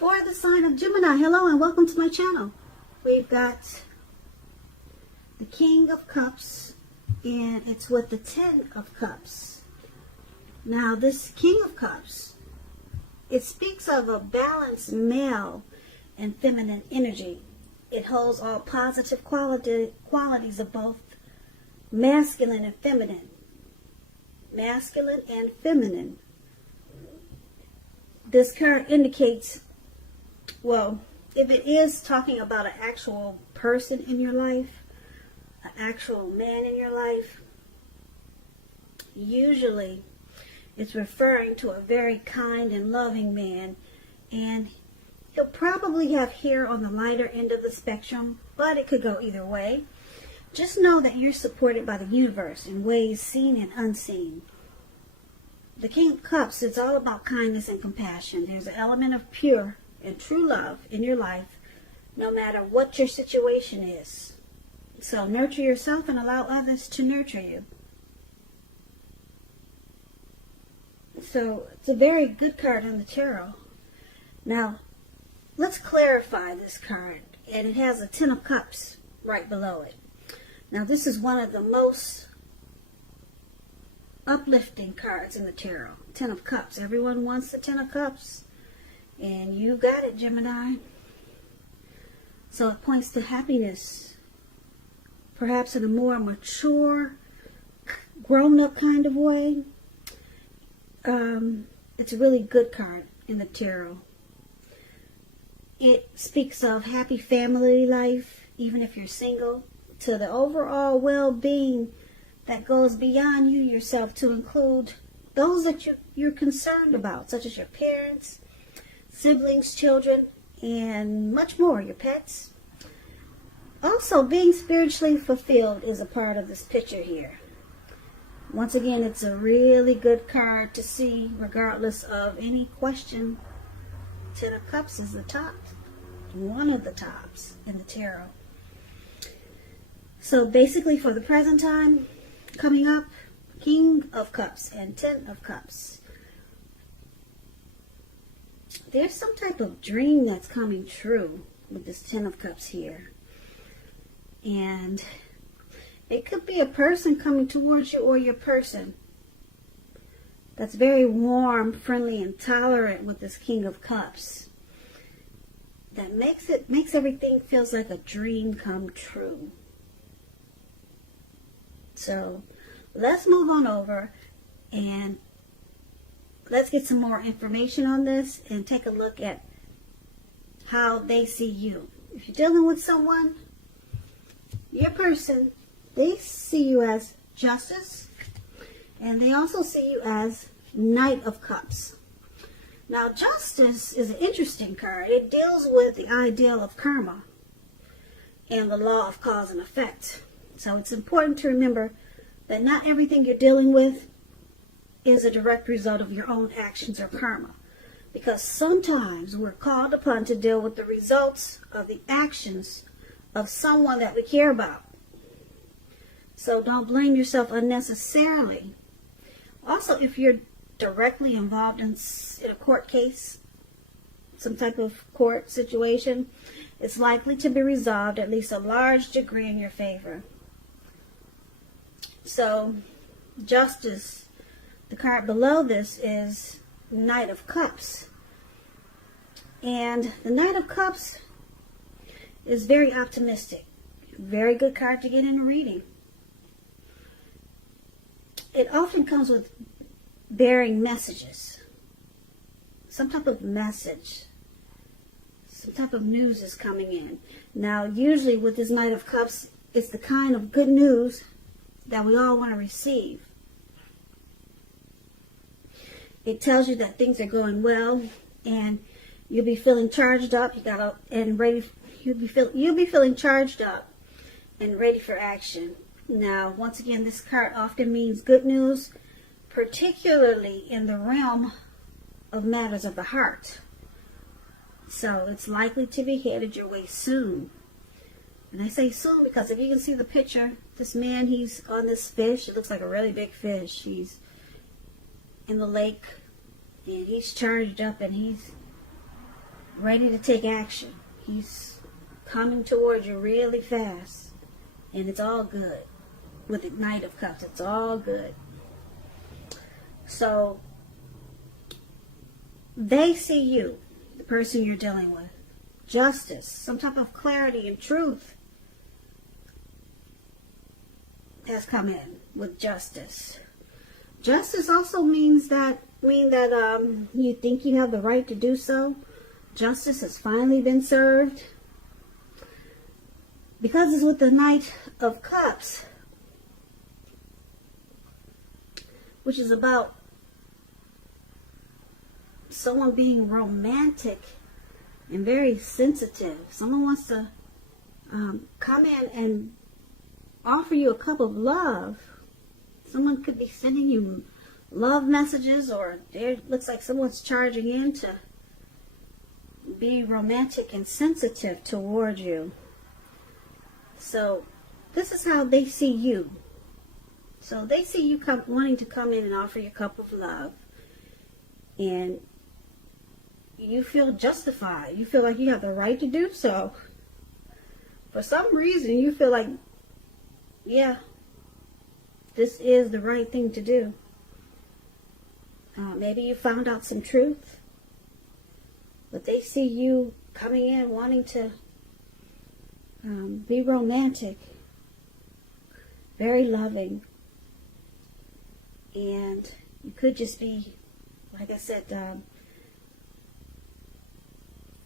For the sign of Gemini, hello and welcome to my channel. We've got the King of Cups and it's with the Ten of Cups. Now this King of Cups, it speaks of a balanced male and feminine energy. It holds all positive qualities of both masculine and feminine. Masculine and feminine. This card indicates, well, if it is talking about an actual person in your life, an actual man in your life, usually it's referring to a very kind and loving man, and he'll probably have hair on the lighter end of the spectrum, but it could go either way. Just know that you're supported by the universe in ways seen and unseen. The King of Cups, it's all about kindness and compassion. There's an element of pure and true love in your life, no matter what your situation is. So nurture yourself and allow others to nurture you. So it's a very good card in the tarot. Now, let's clarify this card. And it has a Ten of Cups right below it. Now, this is one of the most uplifting cards in the tarot. Ten of Cups. Everyone wants the Ten of Cups. And you got it, Gemini. So it points to happiness. Perhaps in a more mature, grown-up kind of way. It's a really good card in the tarot. It speaks of happy family life, even if you're single, to the overall well-being that goes beyond you yourself to include those that you're concerned about, such as your parents, siblings, children, and much more, your pets. Also, being spiritually fulfilled is a part of this picture here. Once again, it's a really good card to see regardless of any question. Ten of Cups is the top, one of the tops in the tarot. So basically for the present time, coming up, King of Cups and Ten of Cups. There's some type of dream that's coming true with this Ten of Cups here. And it could be a person coming towards you or your person that's very warm, friendly, and tolerant with this King of Cups. That makes everything feels like a dream come true. So let's move on over and let's get some more information on this and take a look at how they see you. If you're dealing with someone, your person, they see you as Justice, and they also see you as Knight of Cups. Now, Justice is an interesting card. It deals with the ideal of karma and the law of cause and effect. So it's important to remember that not everything you're dealing with is a direct result of your own actions or karma. Because sometimes we're called upon to deal with the results of the actions of someone that we care about. So don't blame yourself unnecessarily. Also, if you're directly involved in a court case, some type of court situation, it's likely to be resolved at least a large degree in your favor. So, Justice, the card below this is Knight of Cups. And the Knight of Cups is very optimistic. Very good card to get in a reading. It often comes with bearing messages. Some type of message. Some type of news is coming in. Now, usually with this Knight of Cups, it's the kind of good news that we all want to receive. It tells you that things are going well and you'll be feeling charged up. You'll be feeling charged up and ready for action. Now, once again, this card often means good news, particularly in the realm of matters of the heart. So it's likely to be headed your way soon. And I say soon because if you can see the picture, this man, he's on this fish. It looks like a really big fish. He's in the lake and he's charged up and he's ready to take action. He's coming towards you really fast. And it's all good. With the Knight of Cups, it's all good. So, they see you, the person you're dealing with. Justice, some type of clarity and truth has come in with justice. Justice also means that you think you have the right to do so. Justice has finally been served. Because it's with the Knight of Cups, which is about someone being romantic and very sensitive. Someone wants to come in and offer you a cup of love. Someone could be sending you love messages, or it looks like someone's charging in to be romantic and sensitive toward you. So this is how they see you. So they see you wanting to come in and offer you a cup of love. And you feel justified. You feel like you have the right to do so. For some reason, you feel like, yeah, this is the right thing to do. Maybe you found out some truth. But they see you coming in wanting to be romantic, very loving, and you could just be, like I said,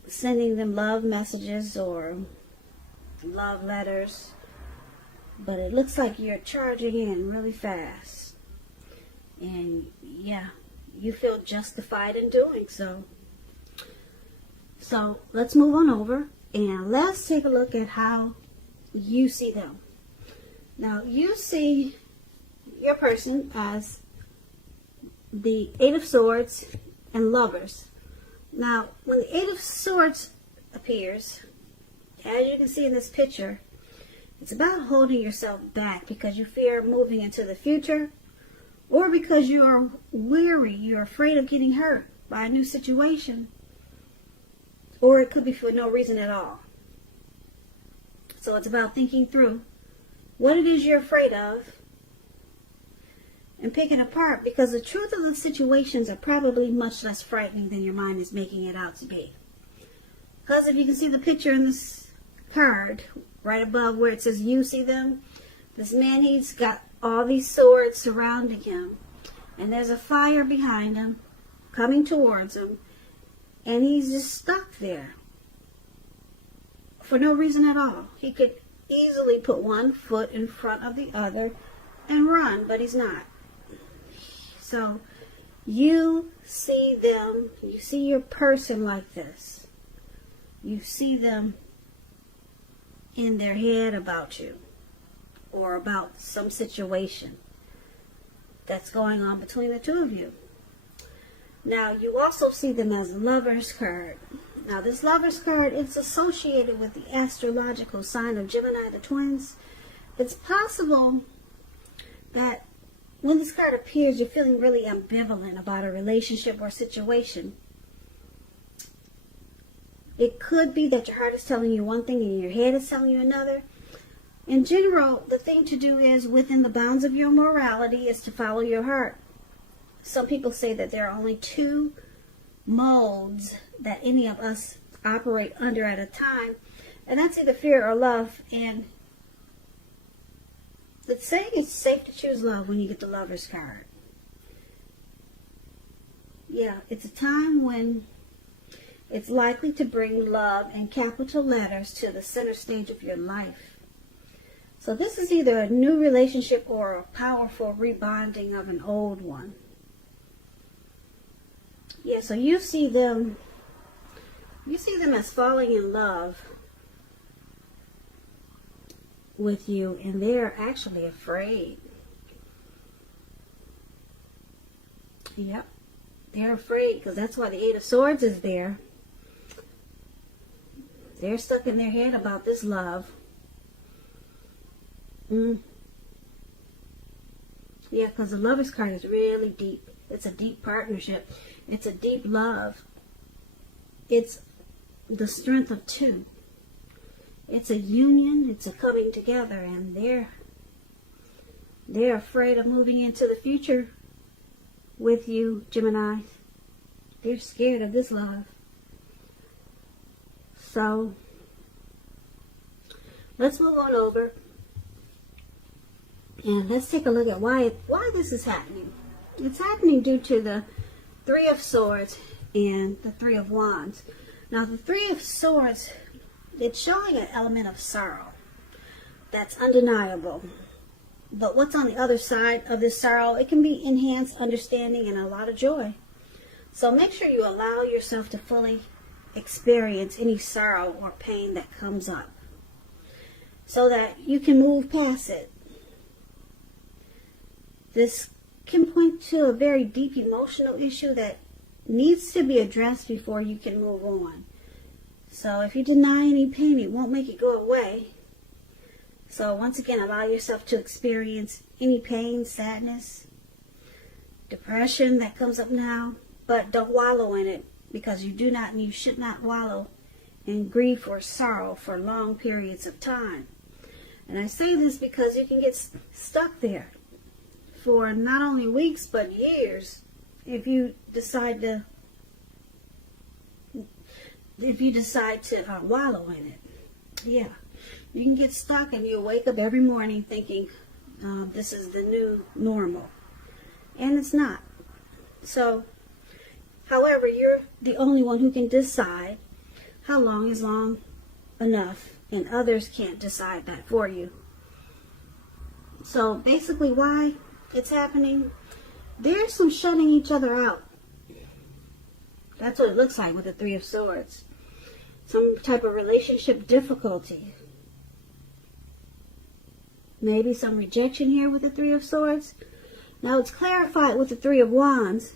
sending them love messages or love letters, but it looks like you're charging in really fast, and yeah, you feel justified in doing so. So let's move on over. And let's take a look at how you see them. Now, you see your person as the Eight of Swords and Lovers. Now, when the Eight of Swords appears, as you can see in this picture, it's about holding yourself back because you fear moving into the future, or because you are weary, you're afraid of getting hurt by a new situation. Or it could be for no reason at all. So it's about thinking through what it is you're afraid of and picking apart, because the truth of the situations are probably much less frightening than your mind is making it out to be. Because if you can see the picture in this card, right above where it says you see them, this man, he's got all these swords surrounding him. And there's a fire behind him coming towards him. And he's just stuck there for no reason at all. He could easily put one foot in front of the other and run, but he's not. So you see them, you see your person like this. You see them in their head about you or about some situation that's going on between the two of you. Now, you also see them as a Lover's card. Now, this Lover's card is associated with the astrological sign of Gemini, the twins. It's possible that when this card appears, you're feeling really ambivalent about a relationship or situation. It could be that your heart is telling you one thing and your head is telling you another. In general, the thing to do is, within the bounds of your morality, is to follow your heart. Some people say that there are only two modes that any of us operate under at a time, and that's either fear or love. And the saying is safe to choose love when you get the Lover's card. Yeah, it's a time when it's likely to bring love in capital letters to the center stage of your life. So this is either a new relationship or a powerful rebonding of an old one. Yeah, so you see them as falling in love with you, and they're actually afraid. Yep, they're afraid because that's why the Eight of Swords is there. They're stuck in their head about this love. Yeah, because the Lover's card is really deep. It's a deep partnership. It's a deep love. It's the strength of two. It's a union, it's a coming together, and they're afraid of moving into the future with you, Gemini. They're scared of this love. So, let's move on over and let's take a look at why this is happening. It's happening due to the Three of Swords and the Three of Wands. Now, the Three of Swords, it's showing an element of sorrow. That's undeniable. But what's on the other side of this sorrow? It can be enhanced understanding and a lot of joy. So make sure you allow yourself to fully experience any sorrow or pain that comes up, so that you can move past it. This can point to a very deep emotional issue that needs to be addressed before you can move on. So if you deny any pain, it won't make it go away. So once again, allow yourself to experience any pain, sadness, depression that comes up now, but don't wallow in it, because you should not wallow in grief or sorrow for long periods of time. And I say this because you can get stuck there for not only weeks but years if you decide to wallow in it. Yeah, you can get stuck and you wake up every morning thinking this is the new normal, and it's not. So, however, you're the only one who can decide how long is long enough, and others can't decide that for you. So basically, why it's happening, there's some shutting each other out. That's what it looks like with the Three of Swords. Some type of relationship difficulty. Maybe some rejection here with the Three of Swords. Now it's clarified with the Three of Wands,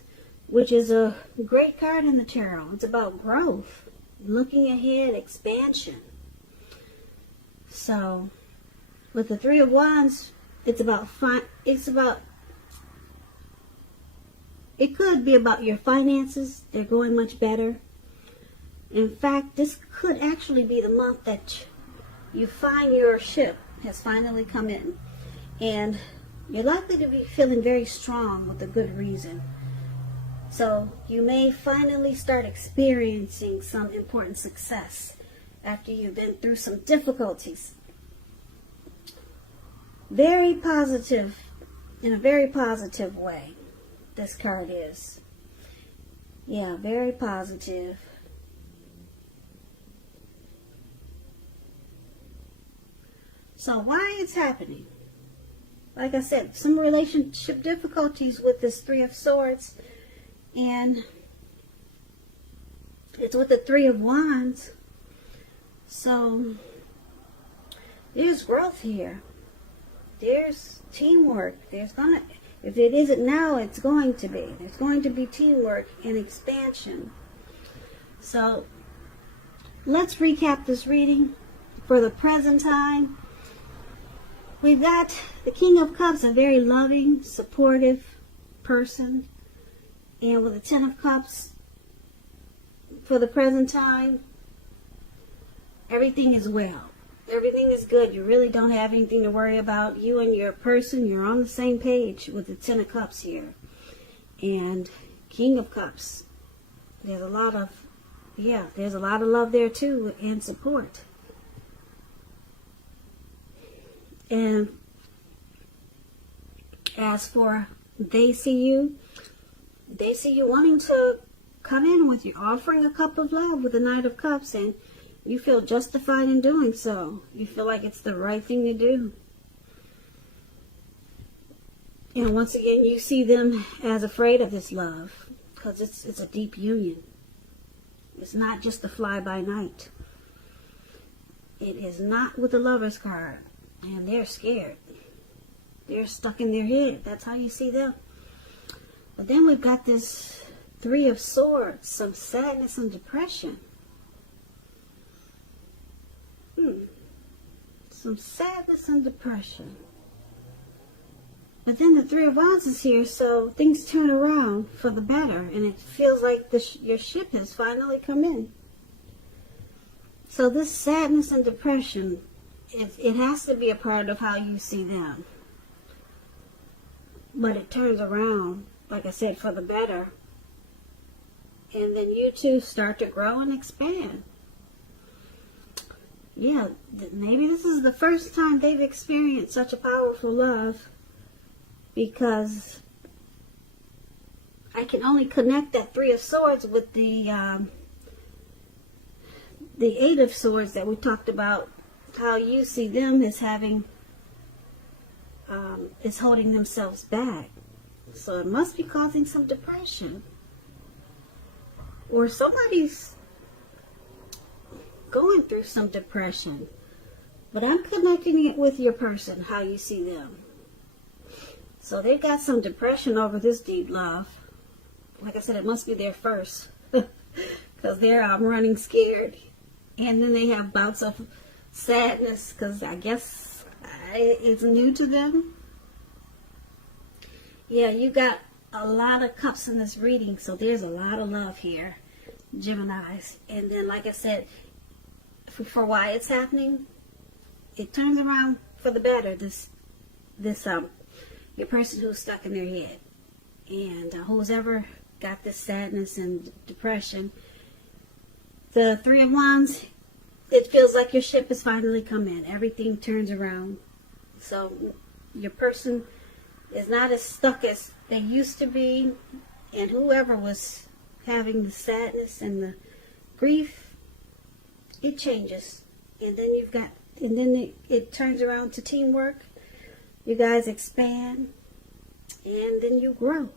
which is a great card in the tarot. It's about growth, looking ahead, expansion. So, with the Three of Wands, it could be about your finances. They're going much better. In fact, this could actually be the month that you find your ship has finally come in. And you're likely to be feeling very strong with a good reason. So you may finally start experiencing some important success after you've been through some difficulties. Very positive, in a very positive way, this card is. Yeah, very positive. So why it's happening? Like I said, some relationship difficulties with this Three of Swords. And it's with the Three of Wands. So there's growth here. There's teamwork. If it isn't now, it's going to be. There's going to be teamwork and expansion. So let's recap this reading for the present time. We've got the King of Cups, a very loving, supportive person. And with the Ten of Cups, for the present time, everything is well. Everything is good. You really don't have anything to worry about. You and your person, you're on the same page with the Ten of Cups here. And King of Cups, there's a lot of love there too, and support. And as for they see you wanting to come in with you, offering a cup of love with the Knight of Cups, and you feel justified in doing so. You feel like it's the right thing to do. And once again, you see them as afraid of this love, because it's a deep union. It's not just a fly-by-night. It is not with the Lover's card. And they're scared. They're stuck in their head. That's how you see them. But then we've got this Three of Swords, some sadness and depression. Some sadness and depression. But then the Three of Wands is here, so things turn around for the better, and it feels like your ship has finally come in. So this sadness and depression, it has to be a part of how you see them. But it turns around, like I said, for the better. And then you two start to grow and expand. Yeah, maybe this is the first time they've experienced such a powerful love, because I can only connect that Three of Swords with the Eight of Swords that we talked about, how you see them as having, is holding themselves back. So it must be causing some depression. Or somebody's going through some depression. But I'm connecting it with your person, how you see them. So they've got some depression over this deep love. Like I said, it must be there first. Because they're running scared. And then they have bouts of sadness, because I guess it's new to them. Yeah, you got a lot of cups in this reading, so there's a lot of love here, Geminis. And then, like I said, for why it's happening, it turns around for the better. Your person who's stuck in their head, and who's ever got this sadness and depression, the Three of Wands, it feels like your ship has finally come in. Everything turns around. So your person is not as stuck as they used to be, and whoever was having the sadness and the grief, it changes. And then it turns around to teamwork. You guys expand, and then you grow.